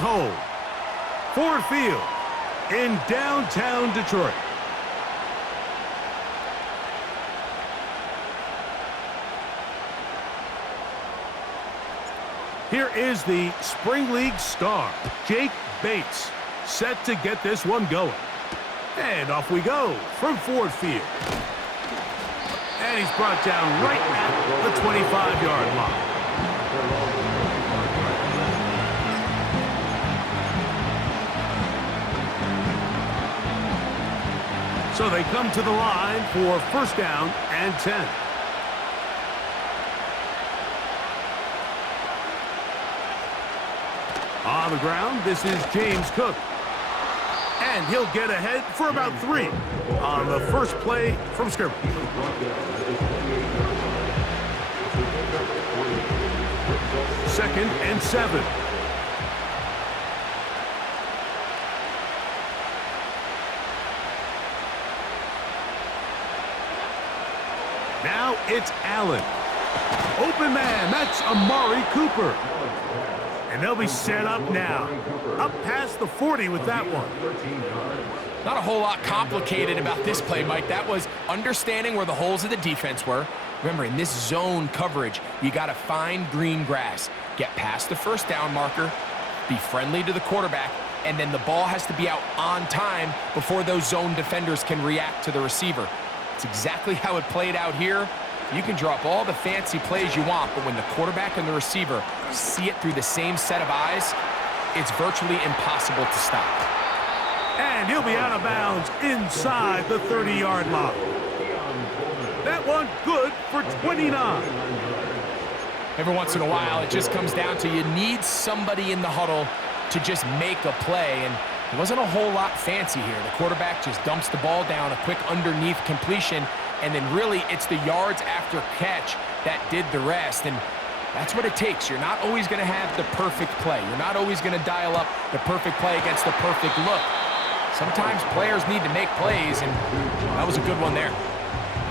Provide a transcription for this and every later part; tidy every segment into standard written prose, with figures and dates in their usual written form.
home. Ford Field in downtown Detroit. Here is the Spring League star, Jake Bates, set to get this one going. And off we go from Ford Field. And he's brought down right at the 25-yard line. So they come to the line for first down and 10. On the ground, this is James Cook. And he'll get ahead for about 3 on the first play from scrimmage. Second and 7. Now it's Allen. Open man, that's Amari Cooper. And they'll be set up now. Up past the 40 with that one. Not a whole lot complicated about this play, Mike. That was understanding where the holes of the defense were. Remember, in this zone coverage, you got to find green grass. Get past the first down marker, be friendly to the quarterback, and then the ball has to be out on time before those zone defenders can react to the receiver. It's exactly how it played out here. You can drop all the fancy plays you want, but when the quarterback and the receiver see it through the same set of eyes, it's virtually impossible to stop. And he'll be out of bounds inside the 30-yard line. That one good for 29. Every once in a while, it just comes down to you need somebody in the huddle to just make a play, and it wasn't a whole lot fancy here. The quarterback just dumps the ball down, a quick underneath completion, and then really it's the yards after catch that did the rest. And that's what it takes. You're not always going to have the perfect play. You're not always going to dial up the perfect play against the perfect look. Sometimes players need to make plays, and that was a good one there.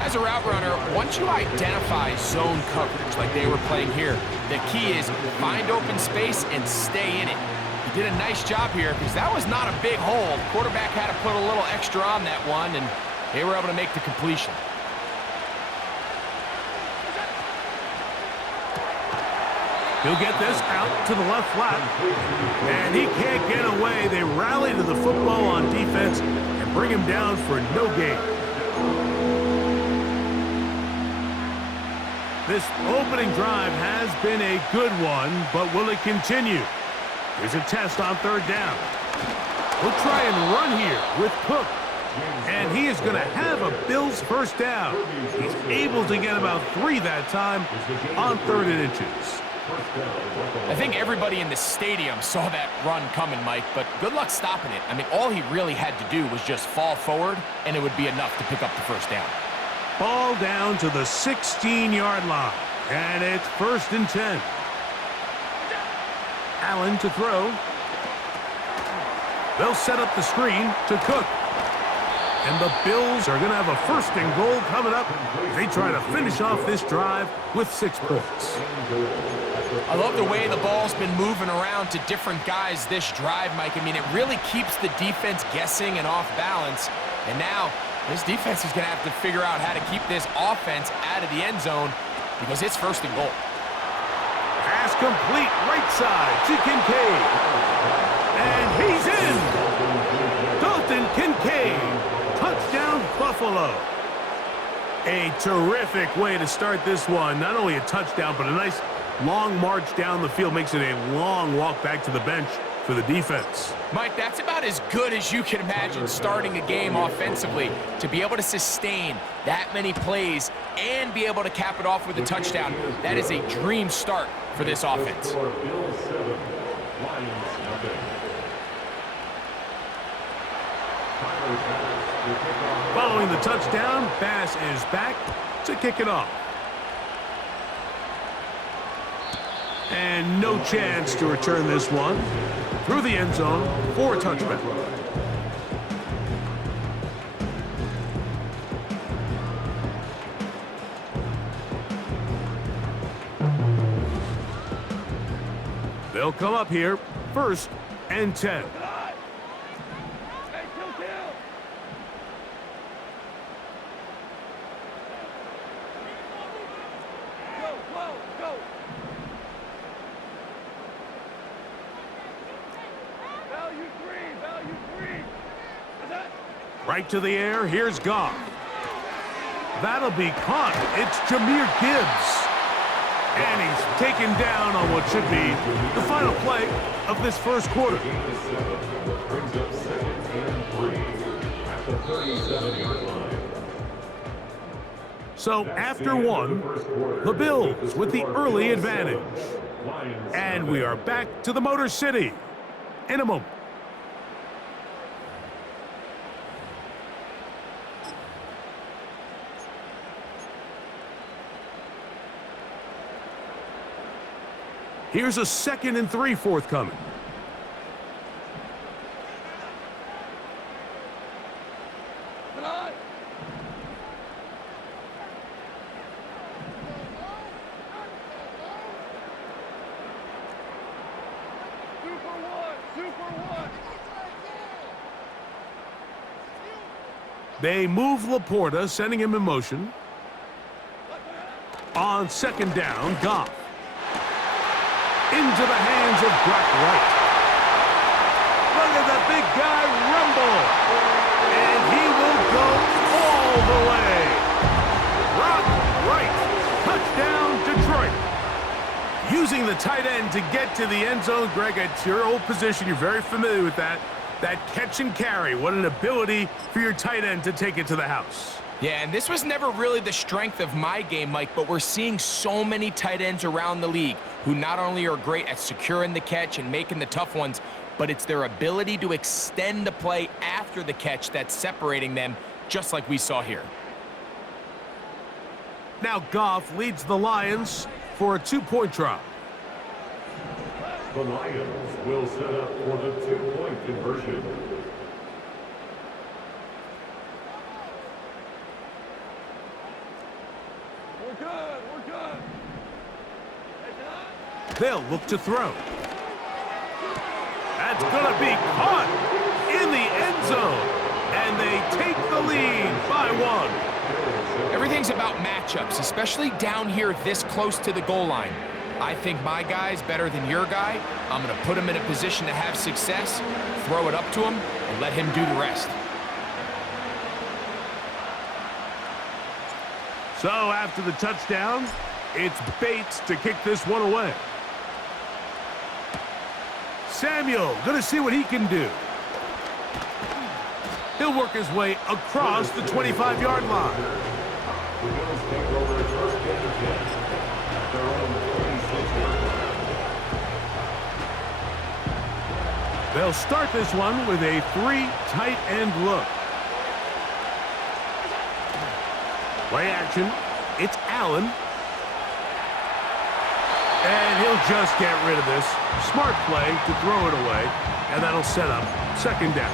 As a route runner, once you identify zone coverage like they were playing here, the key is find open space and stay in it. He did a nice job here because that was not a big hole. The quarterback had to put a little extra on that one, and they were able to make the completion. He'll get this out to the left flat, and he can't get away. They rally to the football on defense and bring him down for no gain. This opening drive has been a good one, but will it continue? Here's a test on third down. We'll try and run here with Cook, and he is going to have a Bills first down. He's able to get about 3 that time on 3rd and inches. I think everybody in the stadium saw that run coming, Mike, but good luck stopping it. I mean, all he really had to do was just fall forward, and it would be enough to pick up the first down. Ball down to the 16-yard line, and it's 1st and 10. Allen to throw. They'll set up the screen to Cook. And the Bills are going to have a 1st and goal coming up. They try to finish off this drive with 6 points. I love the way the ball's been moving around to different guys this drive, Mike. I mean, it really keeps the defense guessing and off balance. And now this defense is going to have to figure out how to keep this offense out of the end zone because it's 1st and goal. Pass complete right side to Kincaid. And he's in. Dalton Kincaid. Touchdown, Buffalo. A terrific way to start this one. Not only a touchdown, but a nice long march down the field. Makes it a long walk back to the bench for the defense. Mike, that's about as good as you can imagine starting a game offensively. To be able to sustain that many plays and be able to cap it off with a touchdown, that is a dream start for this offense. Following the touchdown, Bass is back to kick it off. And no chance to return this one through the end zone for a touchback. They'll come up here, 1st and 10. Right to the air, here's Goff. That'll be caught. It's Jahmyr Gibbs. And he's taken down on what should be the final play of this first quarter. Brings up 2nd and 3 at the 37-yard line. So after one, the Bills with the early advantage. And we are back to the Motor City in a moment. Here's a 2nd and 3 forthcoming. They move Laporta, sending him in motion. On 2nd down, Goff. Into the hands of Brock Wright. Look at that big guy rumble. And he will go all the way. Brock Wright, touchdown Detroit. Using the tight end to get to the end zone. Greg, it's your old position. You're very familiar with that. That catch and carry. What an ability for your tight end to take it to the house. Yeah, and this was never really the strength of my game, Mike, but we're seeing so many tight ends around the league who not only are great at securing the catch and making the tough ones, but it's their ability to extend the play after the catch that's separating them, just like we saw here. Now Goff leads the Lions for a 2-point try. The Lions will set up for the 2-point conversion. We're good. They'll look to throw. That's going to be caught in the end zone. And they take the lead by 1. Everything's about matchups, especially down here this close to the goal line. I think my guy's better than your guy. I'm going to put him in a position to have success, throw it up to him, and let him do the rest. So after the touchdown, it's Bates to kick this one away. Samuel going to see what he can do. He'll work his way across the 25-yard line. The Bills take over at 1st and 10 at their own 26-yard line. They'll start this one with a 3 tight end look. Play action. It's Allen. And he'll just get rid of this. Smart play to throw it away. And that'll set up 2nd down.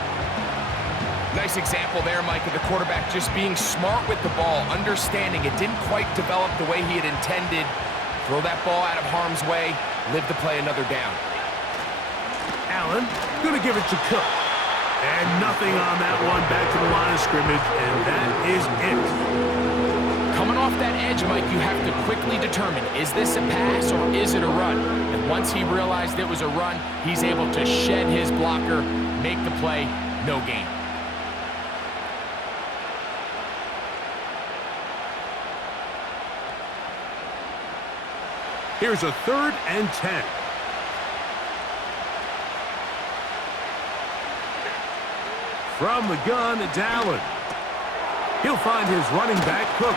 Nice example there, Mike, of the quarterback just being smart with the ball, understanding it didn't quite develop the way he had intended. Throw that ball out of harm's way, live to play another down. Allen going to give it to Cook. And nothing on that one, back to the line of scrimmage, and that is it. Coming off that edge, Mike, you have to quickly determine, is this a pass or is it a run? And once he realized it was a run, he's able to shed his blocker, make the play, no gain. Here's a 3rd and 10. From the gun, it's Allen. He'll find his running back, Cook.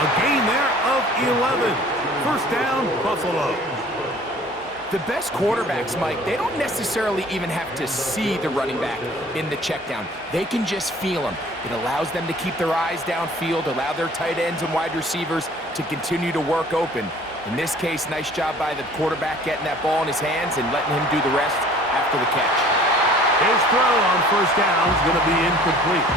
A gain there of 11. 1st down, Buffalo. The best quarterbacks, Mike, they don't necessarily even have to see the running back in the check down. They can just feel him. It allows them to keep their eyes downfield, allow their tight ends and wide receivers to continue to work open. In this case, nice job by the quarterback getting that ball in his hands and letting him do the rest after the catch. His throw on 1st down is going to be incomplete.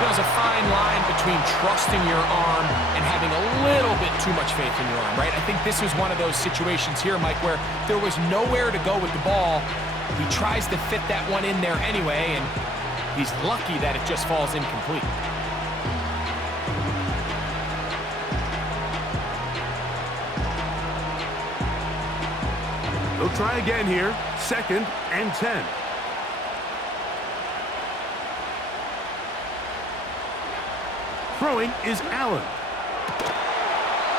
There's a fine line between trusting your arm and having a little bit too much faith in your arm, right? I think this was one of those situations here, Mike, where there was nowhere to go with the ball. He tries to fit that one in there anyway, and he's lucky that it just falls incomplete. They'll try again here. 2nd and 10. Throwing is Allen.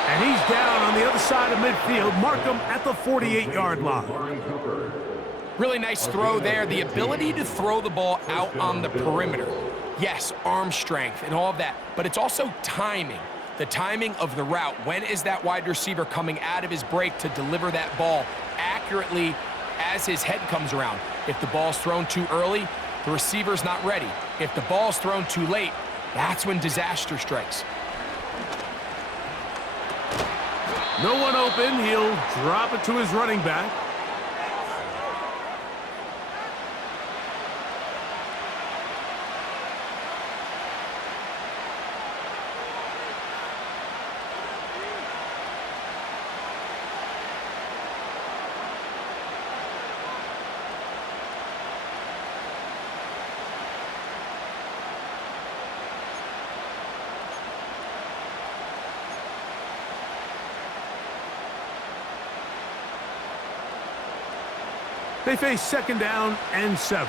And he's down on the other side of midfield. Mark him at the 48-yard line. Really nice throw there. The ability to throw the ball out on the perimeter. Yes, arm strength and all of that, but it's also timing. The timing of the route. When is that wide receiver coming out of his break to deliver that ball accurately as his head comes around? If the ball's thrown too early, the receiver's not ready. If the ball's thrown too late, that's when disaster strikes. No one open. He'll drop it to his running back. They face 2nd down and 7.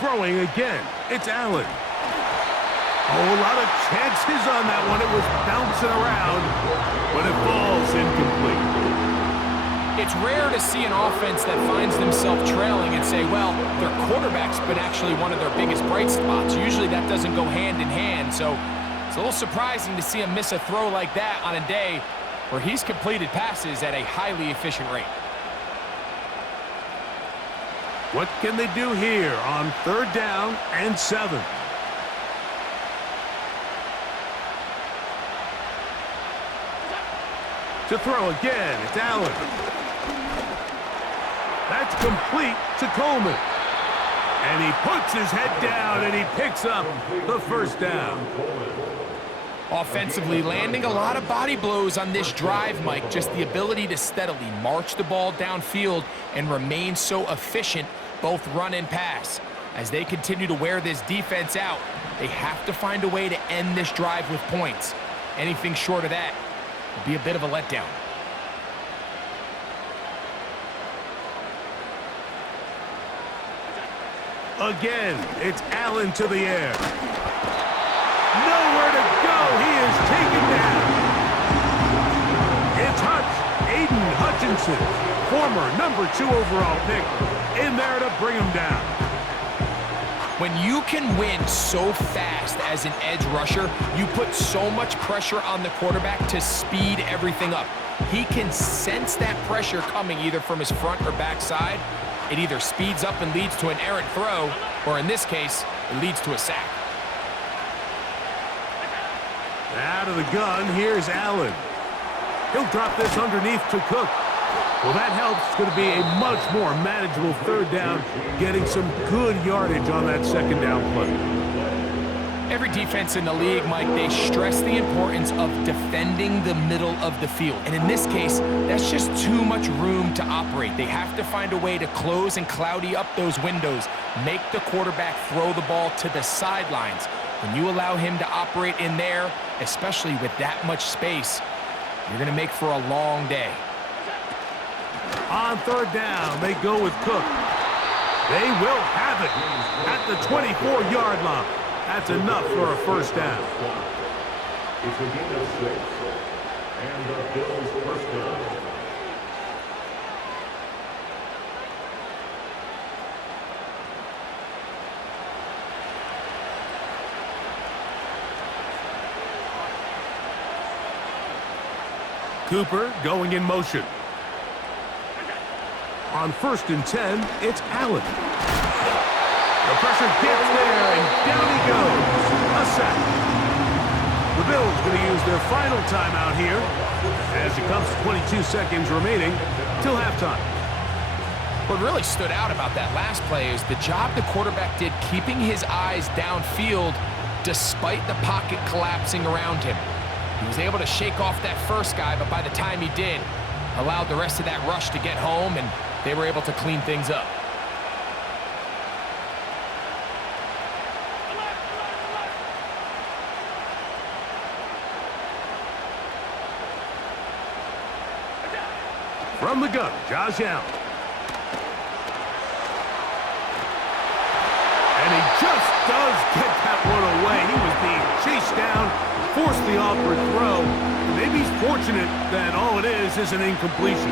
Throwing again. It's Allen. Oh, a lot of chances on that one. It was bouncing around, but it falls incomplete. It's rare to see an offense that finds themselves trailing and say, well, their quarterback's been actually one of their biggest bright spots. Usually that doesn't go hand in hand, so it's a little surprising to see him miss a throw like that on a day where he's completed passes at a highly efficient rate. What can they do here on 3rd down and 7? To throw again, it's Allen. That's complete to Coleman. And he puts his head down and he picks up the 1st down. Offensively, landing a lot of body blows on this drive, Mike. Just the ability to steadily march the ball downfield and remain so efficient, both run and pass. As they continue to wear this defense out, they have to find a way to end this drive with points. Anything short of that would be a bit of a letdown. Again, it's Allen to the air. Nowhere to go. He is taken down. It's Aiden Hutchinson, former number 2 overall pick, in there to bring him down. When you can win so fast as an edge rusher, you put so much pressure on the quarterback to speed everything up. He can sense that pressure coming either from his front or back side. It either speeds up and leads to an errant throw, or in this case, it leads to a sack. Out of the gun, here's Allen. He'll drop this underneath to Cook. Well, that helps. It's going to be a much more manageable 3rd down, getting some good yardage on that 2nd down play. Every defense in the league, Mike, they stress the importance of defending the middle of the field. And in this case, that's just too much room to operate. They have to find a way to close and cloudy up those windows, make the quarterback throw the ball to the sidelines. When you allow him to operate in there, especially with that much space, you're going to make for a long day. On 3rd down, they go with Cook. They will have it at the 24-yard line. That's enough for a 1st down. It's a gain of 6. And the Bills' 1st down. Cooper going in motion. On 1st and 10, it's Allen. The pressure gets there, and down he goes. A sack. The Bills going to use their final timeout here as it comes to 22 seconds remaining till halftime. What really stood out about that last play is the job the quarterback did keeping his eyes downfield despite the pocket collapsing around him. He was able to shake off that first guy, but by the time he did, allowed the rest of that rush to get home, and they were able to clean things up. From the gun, Josh Allen. And he just does get that one away. He was being chased down, forced the awkward throw. Maybe he's fortunate that all it is an incompletion.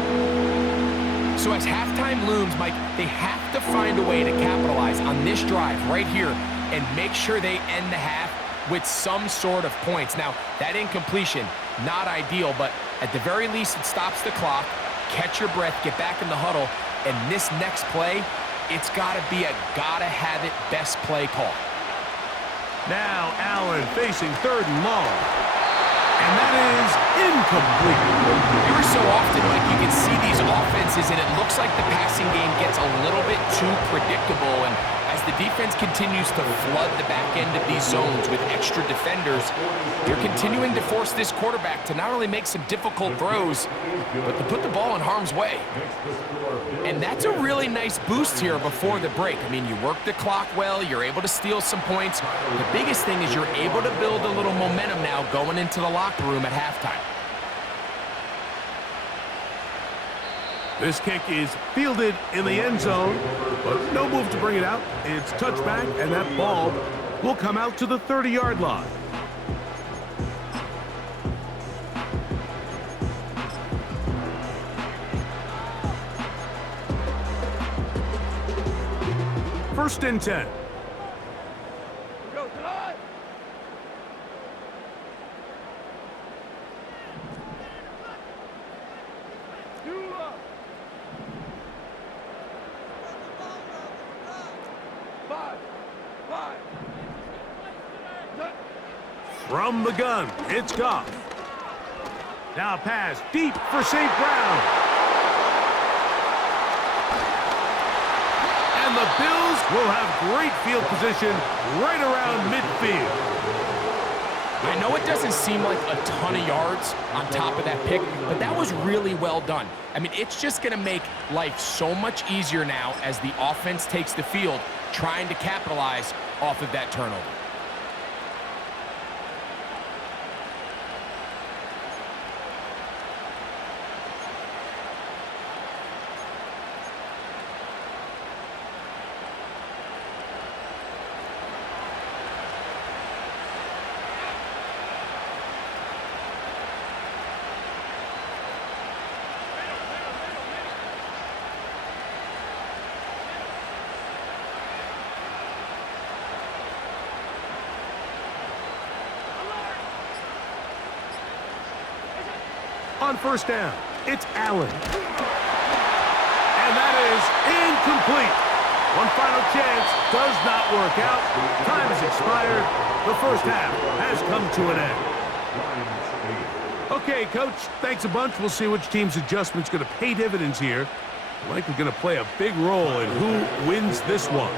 So as halftime looms, Mike, they have to find a way to capitalize on this drive right here and make sure they end the half with some sort of points. Now, that incompletion, not ideal, but at the very least, it stops the clock. Catch your breath, get back in the huddle, and this next play, it's got to be a gotta-have-it best play call. Now Allen facing 3rd and long. And that is incomplete. Every so often, Mike, you can see these offenses, and it looks like the passing game gets a little bit too predictable. And as the defense continues to flood the back end of these zones with extra defenders, you're continuing to force this quarterback to not only make some difficult throws, but to put the ball in harm's way. And that's a really nice boost here before the break. I mean, you work the clock well, you're able to steal some points. The biggest thing is you're able to build a little momentum now going into the locker room at halftime. This kick is fielded in the end zone, but no move to bring it out. It's touchback, and that ball will come out to the 30-yard line. First and 10. From the gun, it's Goff. Now pass deep for St. Brown. And the Bills will have great field position right around midfield. I know it doesn't seem like a ton of yards on top of that pick, but that was really well done. I mean, it's just going to make life so much easier now as the offense takes the field, trying to capitalize off of that turnover. On first down, it's Allen. And that is incomplete. One final chance does not work out. Time has expired. The first half has come to an end. Okay, Coach, thanks a bunch. We'll see which team's adjustment's going to pay dividends here. Likely going to play a big role in who wins this one.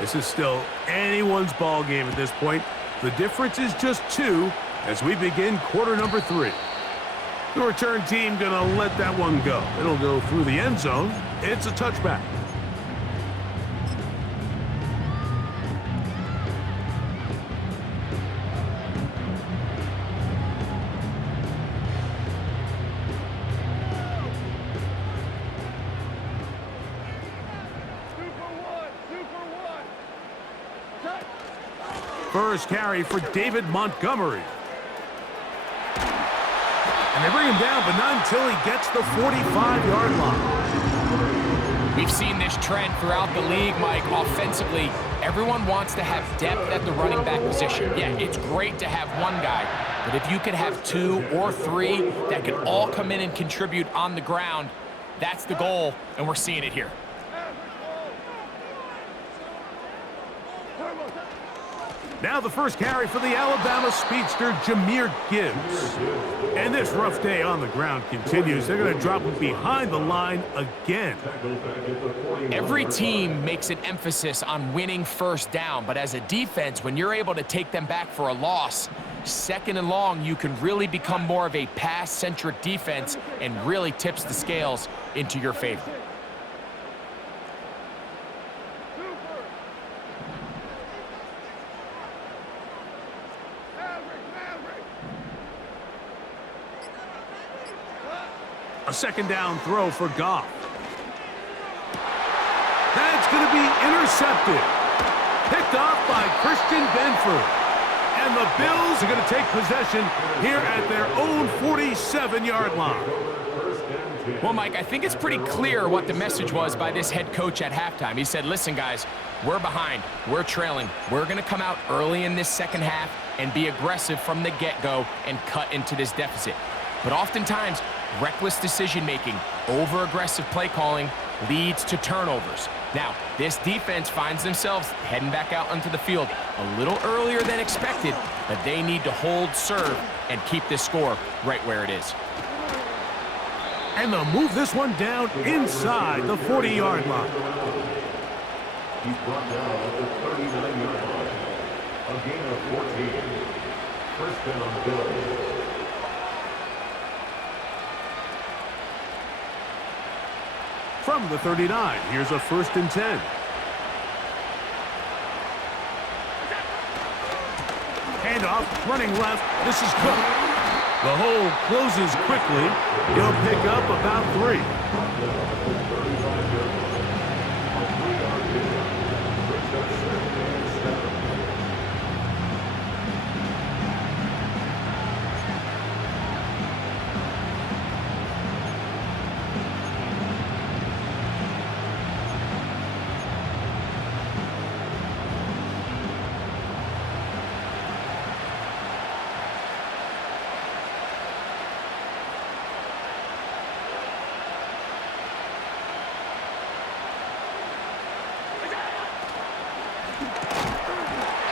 This is still anyone's ball game at this point. The difference is just 2 as we begin quarter number 3. The return team gonna let that one go. It'll go through the end zone. It's a touchback. First carry for David Montgomery. And they bring him down, but not until he gets the 45-yard line. We've seen this trend throughout the league, Mike. Offensively, everyone wants to have depth at the running back position. Yeah, it's great to have one guy, but if you could have 2 or 3 that could all come in and contribute on the ground, that's the goal, and we're seeing it here. Now the first carry for the Alabama speedster, Jahmyr Gibbs. And this rough day on the ground continues. They're going to drop him behind the line again. Every team makes an emphasis on winning first down, but as a defense, when you're able to take them back for a loss, second and long, you can really become more of a pass-centric defense and really tips the scales into your favor. A second down throw for Goff. That's going to be intercepted. Picked off by Christian Benford. And the Bills are going to take possession here at their own 47-yard line. Well, Mike, I think it's pretty clear what the message was by this head coach at halftime. He said, listen, guys, we're behind. We're trailing. We're going to come out early in this second half and be aggressive from the get-go and cut into this deficit. But oftentimes, reckless decision-making, over-aggressive play calling leads to turnovers. Now, this defense finds themselves heading back out onto the field a little earlier than expected, but they need to hold serve and keep this score right where it is. And they'll move this one down inside the 40-yard line. He's brought down at the 39-yard line. A gain of 14. First down, Bills. From the 39, here's a 1st and 10. Handoff, running left. This is Cook. The hole closes quickly. He'll pick up about 3.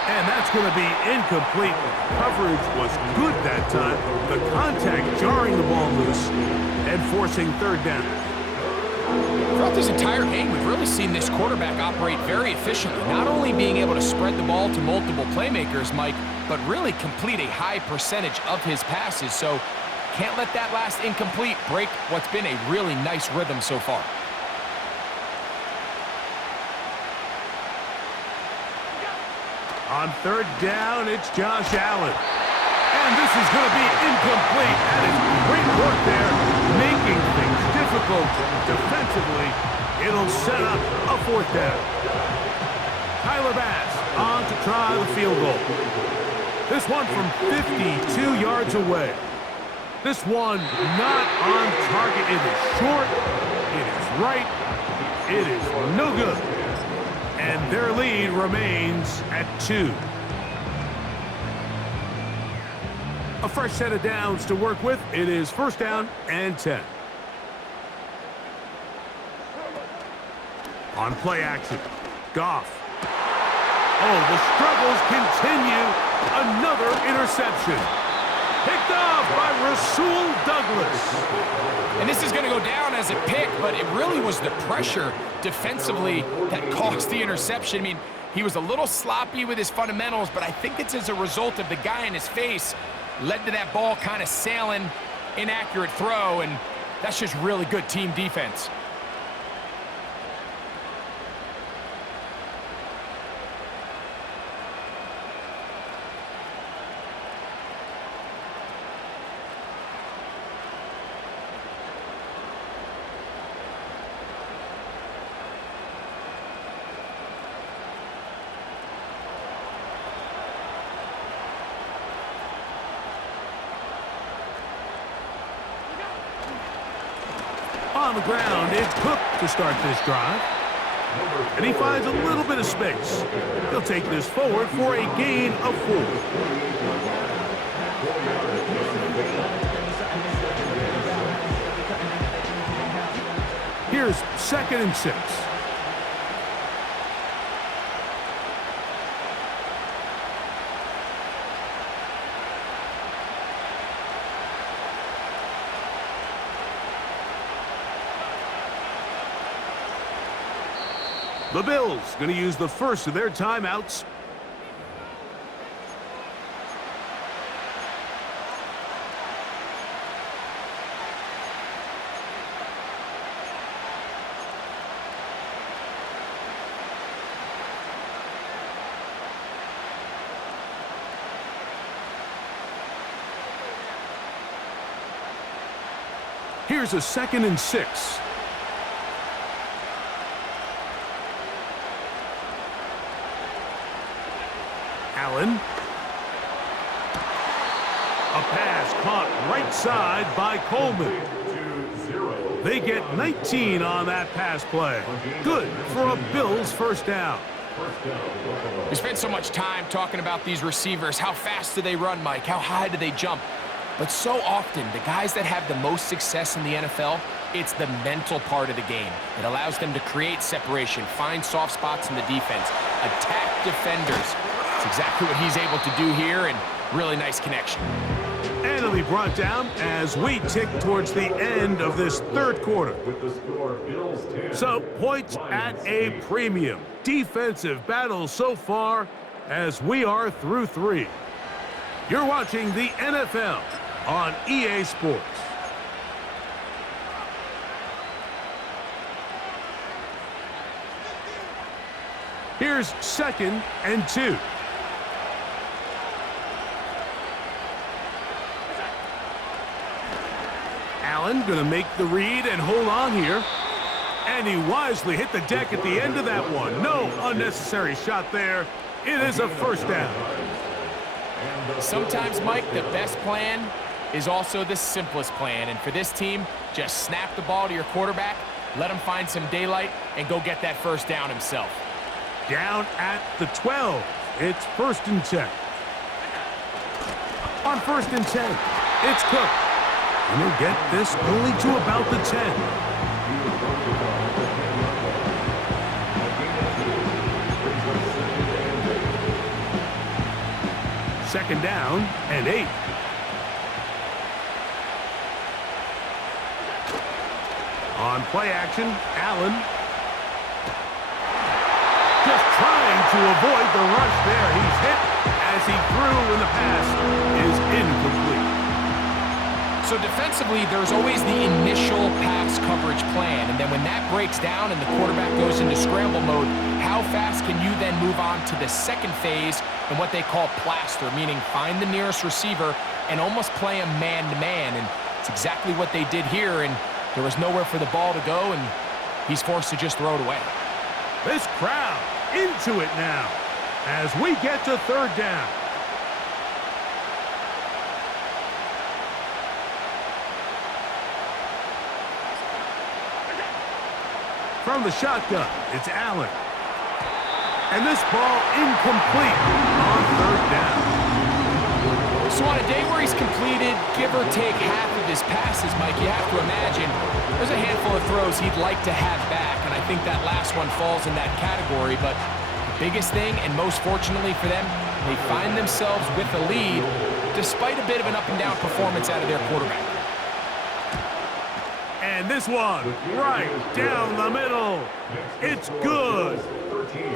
And that's going to be incomplete. Coverage was good that time. The contact jarring the ball loose and forcing 3rd down. Throughout this entire game, we've really seen this quarterback operate very efficiently, not only being able to spread the ball to multiple playmakers, Mike, but really complete a high percentage of his passes. So can't let that last incomplete break what's been a really nice rhythm so far. On 3rd down, it's Josh Allen. And this is going to be incomplete. That is great work there, making things difficult defensively. It'll set up a 4th down. Tyler Bass on to try the field goal. This one from 52 yards away. This one not on target. It is short. It is right. It is no good. And their lead remains at 2. A fresh set of downs to work with. It is 1st down and 10. On play action, Goff. Oh, the struggles continue. Another interception. Picked off by Rasul Douglas. And this is going to go down as a pick, but it really was the pressure defensively that caused the interception. I mean, he was a little sloppy with his fundamentals, but I think it's as a result of the guy in his face led to that ball kind of sailing, inaccurate throw, and that's just really good team defense. On the ground, it's Cook to start this drive. And he finds a little bit of space. He'll take this forward for a gain of 4. Here's 2nd and 6. The Bills going to use the first of their timeouts. Here's a 2nd and 6. Allen. A pass caught right side by Coleman. They get 19 on that pass play. Good for a Bills first down. We spent so much time talking about these receivers. How fast do they run, Mike? How high do they jump? But so often, the guys that have the most success in the NFL, it's the mental part of the game. It allows them to create separation, find soft spots in the defense, attack defenders. It's exactly what he's able to do here, and really nice connection. And it'll be brought down as we tick towards the end of this third quarter. So, points at a premium. Defensive battle so far as we are through 3. You're watching the NFL on EA Sports. Here's 2nd and 2. Allen going to make the read and hold on here. And he wisely hit the deck at the end of that one. No unnecessary shot there. It is a first down. Sometimes, Mike, the best plan is also the simplest plan. And for this team, just snap the ball to your quarterback, let him find some daylight, and go get that first down himself. Down at the 12. It's 1st and 10. On 1st and 10, it's Cook. And he'll get this only to about the 10. Second down and 8. On play action, Allen. Just trying to avoid the rush there. He's hit as he threw when the pass is incomplete. So defensively, there's always the initial pass coverage plan. And then when that breaks down and the quarterback goes into scramble mode, how fast can you then move on to the second phase and what they call plaster, meaning find the nearest receiver and almost play him man-to-man. And it's exactly what they did here, and there was nowhere for the ball to go, and he's forced to just throw it away. This crowd into it now as we get to 3rd down. From the shotgun, it's Allen. And this ball incomplete on 3rd down. So on a day where he's completed, give or take half of his passes, Mike, you have to imagine there's a handful of throws he'd like to have back, and I think that last one falls in that category. But the biggest thing, and most fortunately for them, they find themselves with a lead despite a bit of an up-and-down performance out of their quarterback. And this one, right down the middle. It's good.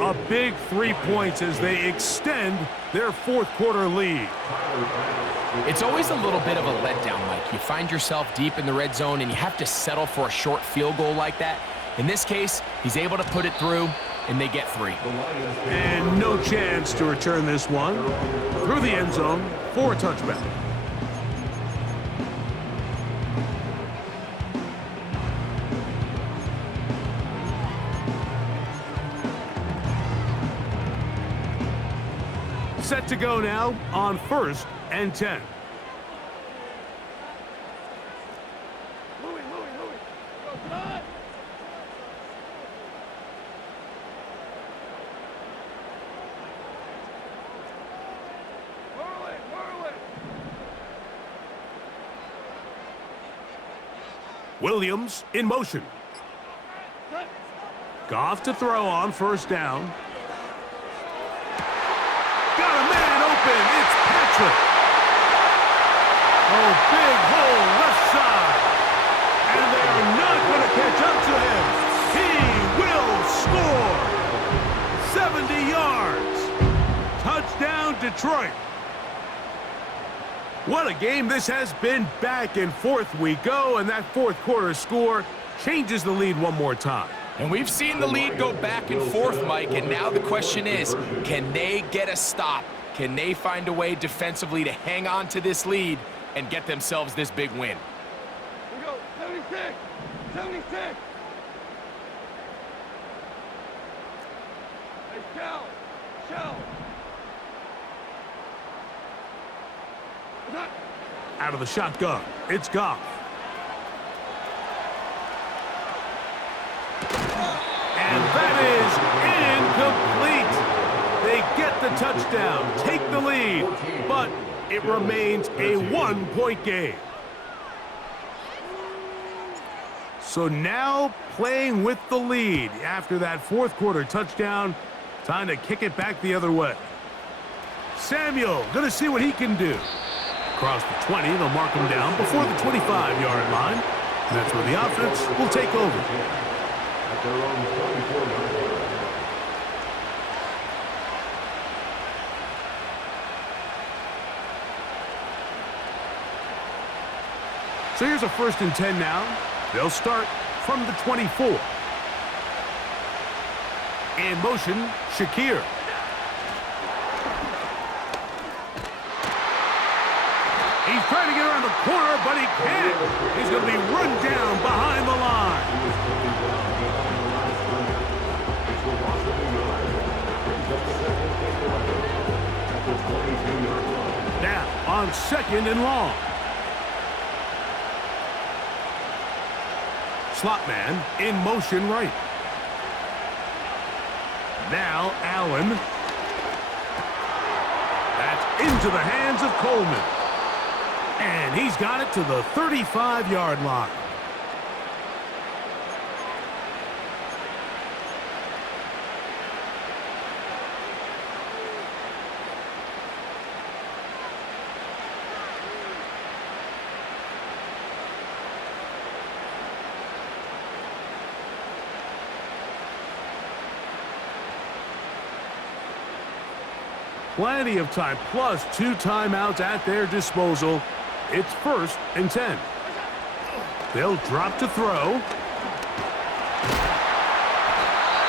A big 3 points as they extend their 4th quarter lead. It's always a little bit of a letdown, Mike. You find yourself deep in the red zone and you have to settle for a short field goal like that. In this case, he's able to put it through, and they get 3. And no chance to return this one through the end zone for a touchback. Set to go now on 1st and 10. Williams in motion. Goff to throw on 1st down. Got a man open. It's Patrick. Oh, big hole left side. And they are not going to catch up to him. He will score. game. This has been back and forth we go, and that fourth quarter score changes the lead one more time. And we've seen the lead go back and forth, Mike, and now the question is, can they get a stop? Can they find a way defensively to hang on to this lead and get themselves this big win? We go, 76, 76. Hey, Shell. Out of the shotgun, it's Goff. And that is incomplete. They get the touchdown, take the lead, but it remains a one-point game. So now playing with the lead after that fourth quarter touchdown, time to kick it back the other way. Samuel gonna see what he can do. Across the 20, they'll mark him down before the 25-yard line. And that's where the offense will take over. At their own 24-yard line. So here's a 1st and 10 now. They'll start from the 24. In motion, Shakir. He's trying to get around the corner, but he can't. He's going to be run down behind the line. Now on 2nd and long. Slot man in motion right. Now Allen. That's into the hands of Coleman. And he's got it to the 35-yard line. Plenty of time, plus 2 timeouts at their disposal. It's 1st and 10. They'll drop to throw.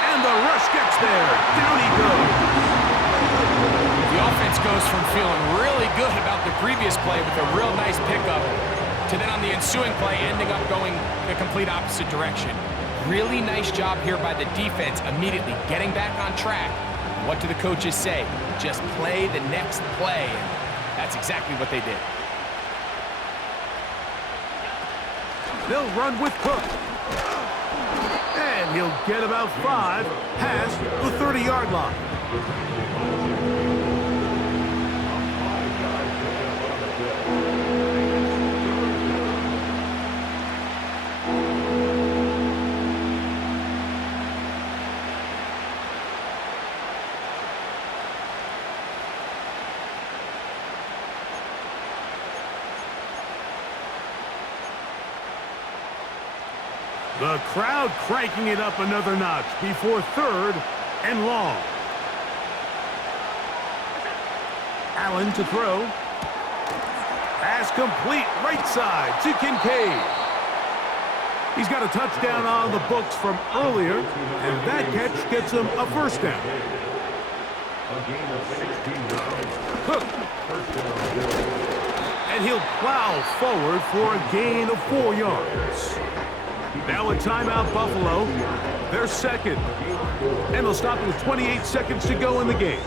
And the rush gets there. Down he goes. The offense goes from feeling really good about the previous play with a real nice pickup to then on the ensuing play ending up going the complete opposite direction. Really nice job here by the defense immediately getting back on track. What do the coaches say? Just play the next play. And that's exactly what they did. They'll run with Cook. And he'll get about 5 past the 30-yard line. The crowd cranking it up another notch before 3rd and long. Allen to throw. Pass complete right side to Kincaid. He's got a touchdown on the books from earlier, and that catch gets him a 1st down. A gain of 16 yards. Cook. First down. And he'll plow forward for a gain of 4 yards. Now a timeout, Buffalo. They're 2nd. And they'll stop with 28 seconds to go in the game.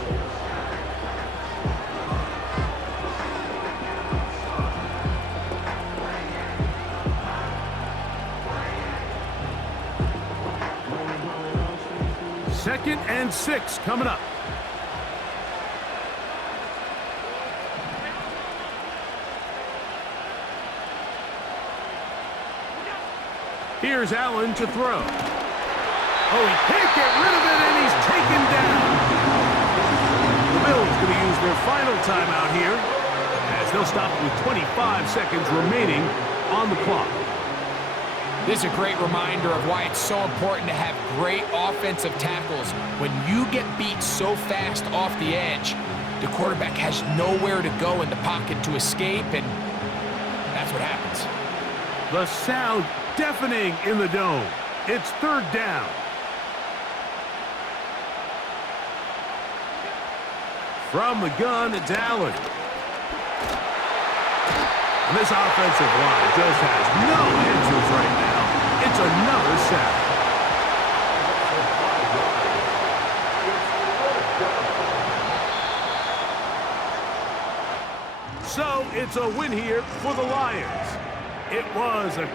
Second and 6 coming up. Here's Allen to throw. Oh, he can't get rid of it, and he's taken down. The Bills going to use their final timeout here, as they'll stop with 25 seconds remaining on the clock. This is a great reminder of why it's so important to have great offensive tackles. When you get beat so fast off the edge, the quarterback has nowhere to go in the pocket to escape, and that's what happens. The sound deafening in the dome. It's third down. From the gun, it's Allen. And this offensive line just has no answers right now. It's another sack. So it's a win here for the Lions. It was a